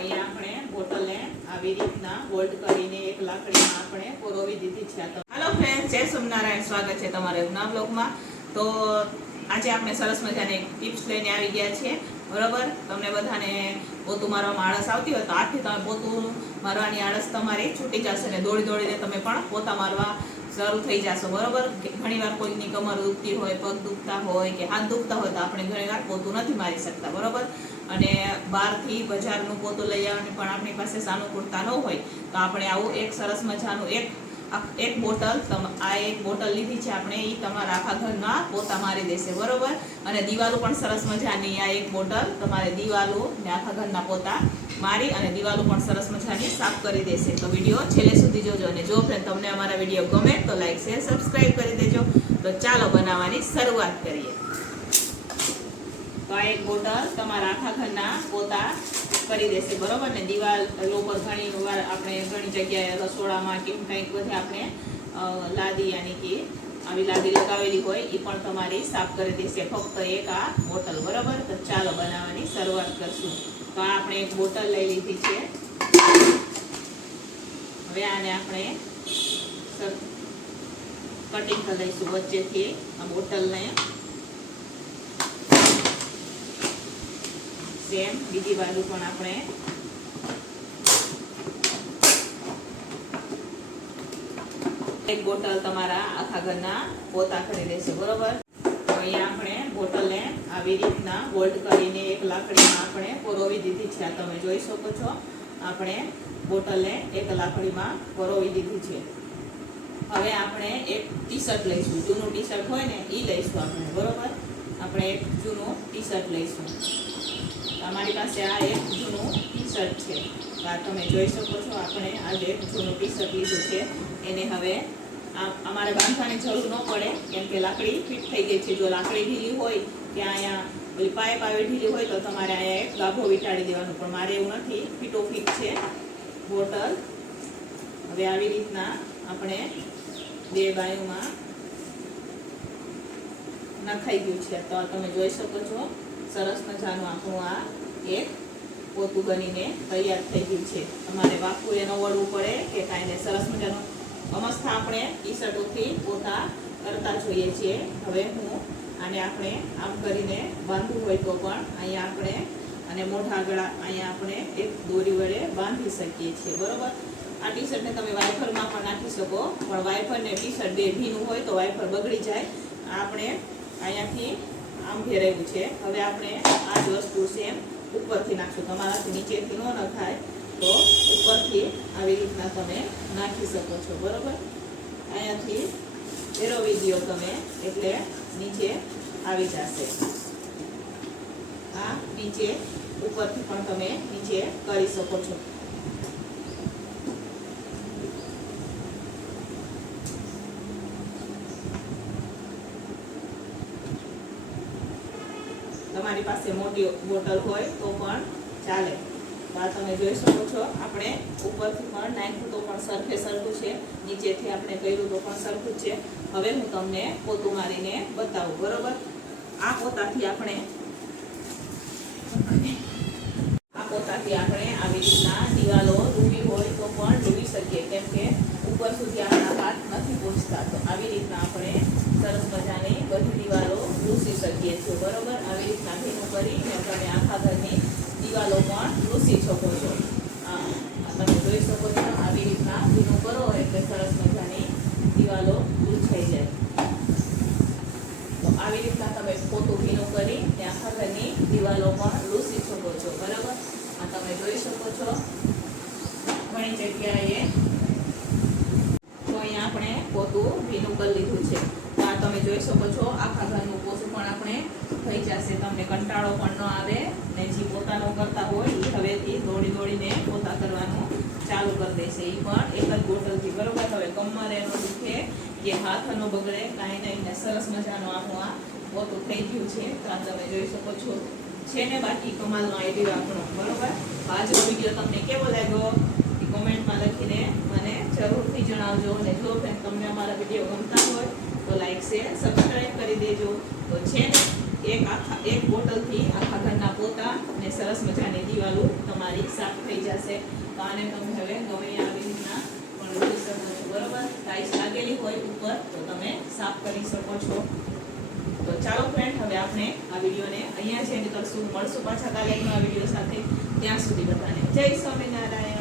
અહીંયા આપણે બોટલને આવી રીતના હોલ્ડ કરીને એક લાકડીમાં આપણે પોરોવી દીધી છે. હાલો ફ્રેન્ડ જય સોમનારાયણ સ્વાગત છે તમારા ઉના બ્લોગમાં તો આજે આપણે સરસ મજાની ટિપ્સ લઈને આવી ગયા છીએ. બરોબર? તમને બધાને પોતું મારવામાં આળસ આવતી હોય તો આથી તમે પોતું મારવાની આળસ તમારી છૂટી જશે ને દોડી દોડીને તમે પણ પોતા મારવા શરૂ થઈ જશો. બરોબર? ઘણીવાર કોઈની કમર દુખતી હોય, પગ દુખતા હોય કે હાથ દુખતા હોય તો આપણે ઘણીવાર પોતું નથી મારી શકતા. બરોબર? અને બહારથી બજારનું પોતું લઈ આવવાની પણ આપણી પાસે સાનુકૂળતા ન હોય, તો આપણે આવું એક સરસ મજાનું એક એક બોટલ આ એક બોટલ લીધી છે આપણે એ તમારા આખા ઘરના પોતા મારી દેશે, બરોબર? અને દિવાલો પણ સરસ મજાની, આ એક બોટલ તમારે દિવાલો ને આખા ઘરના પોતા મારી અને દિવાલો પણ સરસ મજાની સાફ કરી દેશે. તો વીડિયો છેલ્લે સુધી જોજો અને જો ફ્રેન્ડ તમને અમારા વીડિયો ગમે તો લાઈક શેર સબસ્ક્રાઈબ કરી દેજો. તો ચાલો બનાવવાની શરૂઆત કરીએ. તો આ એક બોટલ તમારા આખા ઘરના પોતા કરી દેશે, બરાબર ને? દિવાલ લોકો ઘણી વાર આપણે ઘણી જગ્યાએ રસોડામાં કે કંઈક બધે આપણે લાદી યાની કે આવી લાદી લગાવેલી હોય એ પણ તમારી સાફ કરી દેશે. ફક્ત એક આ બોટલ, બરાબર? તો ચાલો બનાવવાની શરૂઆત કરશું. તો આપણે એક બોટલ લઈ લીધી છે. હવે આને આપણે કટિંગ કરી લઈશું વચ્ચેથી આ બોટલને. સેમ બીજી બાજુ પણ આપણે એક બોટલ તમારા આખા ઘરના પોતા કરી દેશે બરોબર? અહીંયા આપણે બોટલને આવી રીતના હોલ્ડ કરીને એક લાકડીમાં આપણે પરોવી દીધી છે, આ તમે જોઈ શકો છો. આપણે બોટલને એક લાકડીમાં પરોવી દીધી છે. હવે આપણે એક ટી શર્ટ લઈશું. જૂનું ટી શર્ટ હોય ને એ લઈશું આપણે, બરોબર? આપણે એક જૂનું ટી શર્ટ લઈશું. અમારી પાસે આ એક જૂનું ટી શર્ટ છે. આ તમે જોઈ શકો છો, આપણે આજે એક જૂનું ટી શર્ટ લીધું છે. એને હવે અમારે બાંધવાની જરૂર ન પડે, કેમ કે લાકડી ફિટ થઈ ગઈ છે. જો લાકડી ઢીલી હોય કે અહીંયા ઓલી પાઇપ આવી ઢીલી હોય તો તમારે અહીંયા એક ગાભો વીંટાળી દેવાનું. પણ મારે એવું નથી, ફીટો ફિટ છે. બોટલ. હવે આવી રીતના આપણે બે બાયુમાં નખાઈ ગયું છે. તો તમે જોઈ શકો છો. સરસ મજાનું આપણું આ એક પોતું બનીને તૈયાર થઈ ગયું છે. તમારે વાકું એ વળવું પડે કે કાંઈ નહીં સરસ મજાનું અમસ્થા આપણે શર્ટોથી પોતા કરતા જોઈએ છીએ. હવે હું આને આપણે આમ કરીને બાંધવું હોય તો પણ અહીંયા આપણે અને મોઢા ગળા અહીંયા આપણે એક દોરી વડે બાંધી શકીએ છીએ. બરાબર? આ ટી શર્ટને તમે વાઇફરમાં પણ નાખી શકો, પણ વાઇફર ને ટી શર્ટ બે ભીનું હોય તો વાઇફર બગડી જાય. આપણે અહીંયાથી આમ ઘેરાયું છે. હવે આપણે આ જ વસ્તુ સેમ ઉપરથી નાખશું. તમારાથી નીચેથી ન નખાય તો ઉપરથી આવી રીતના તમે નાખી શકો છો. બરાબર? અહીંયાથી ફેરવી દો તમે એટલે નીચે આવી જશે. આ નીચે ઉપરથી પણ તમે નીચે કરી શકો છો. તમારી પાસે મોટી બોટલ હોય તો પણ ચાલે. આ તમે જોઈ શકો છો, આપણે ઉપરથી પણ નાખ્યું તો પણ સરખે સરખું છે. નીચેથી આપણે કર્યું તો પણ સરખું છે. હવે હું તમને પોતું મારીને બતાવું, બરોબર? આ પોતાથી આપણે આ પોતાથી આપણે આવી રીતના દિવાલો ડૂબી હોય તો પણ ડૂબી શકીએ, કેમ કે ઉપર સુધી આપણા હાથ નથી પહોંચતા. તો આવી રીતના આપણે સરસ મજાની બધી દિવાલો શકીએ છીએ, બરોબર? આવી રીતના ભીનું કરીને તમે આખા ઘરની દિવાલો પણ લૂસી શકો છો. તમે જોઈ શકો છો, આવી રીતના ભીનું કરો એટલે સરસ મજાની દિવાલો લૂછાઈ જાય. તો આવી રીતના તમે ખોટું ભીનું કરી ને આખા ઘરની દિવાલો પણ લૂસી શકો છો, બરાબર? આ તમે જોઈ શકો છો. ઘણી જગ્યાએ તો અહીંયા આપણે પોતું ભીનું કરી લીધું છે. આ તમે જોઈ શકો છો, આખા ઘરનું થઈ તમને કંટાળો પણ ન આવે ને જે પોતાનો કરતા હોય એ હવેથી દોડી દોડીને પોતા કરવાનું ચાલુ કરી દેશે. એ પણ એક જ બોટલથી, બરોબર? હવે કમર એનો દુખે કે હાથ નો બગડે, કાંઈ નહીં, ને સરસ મજાનો આપણું આ પોતું થઈ ગયું છે. તો તમે જોઈ શકો છો. છે ને બાકી કમાલનો આઈડિયો આપણો, બરોબર? આજનો વીડિયો તમને કેવો લાગ્યો? એ કોમેન્ટમાં લખીને મને જરૂરથી જણાવજો. અને જો તમને અમારા વીડિયો ગમતા હોય તો લાઈક શેર સબસ્ક્રાઈબ કરી દેજો. તો છે ને એક આખા, એક બોટલથી આખા ઘરના પોતા અને સરસ મજાની દિવાલો તમારી સાફ થઈ જશે. તો આને તમે હવે ગમે આવી રીતના પણ જોઈ શકો છો. બરોબર? ટાઈસ લાગેલી હોય ઉપર, તો તમે સાફ કરી શકો છો. તો ચાલો ફ્રેન્ડ હવે આપણે આ વિડીયોને અહીંયા જ એન્ડ કરશું. મળશું પાછા કાલે આ વીડિયો સાથે. ત્યાં સુધી બધાને જય સ્વામિનારાયણ.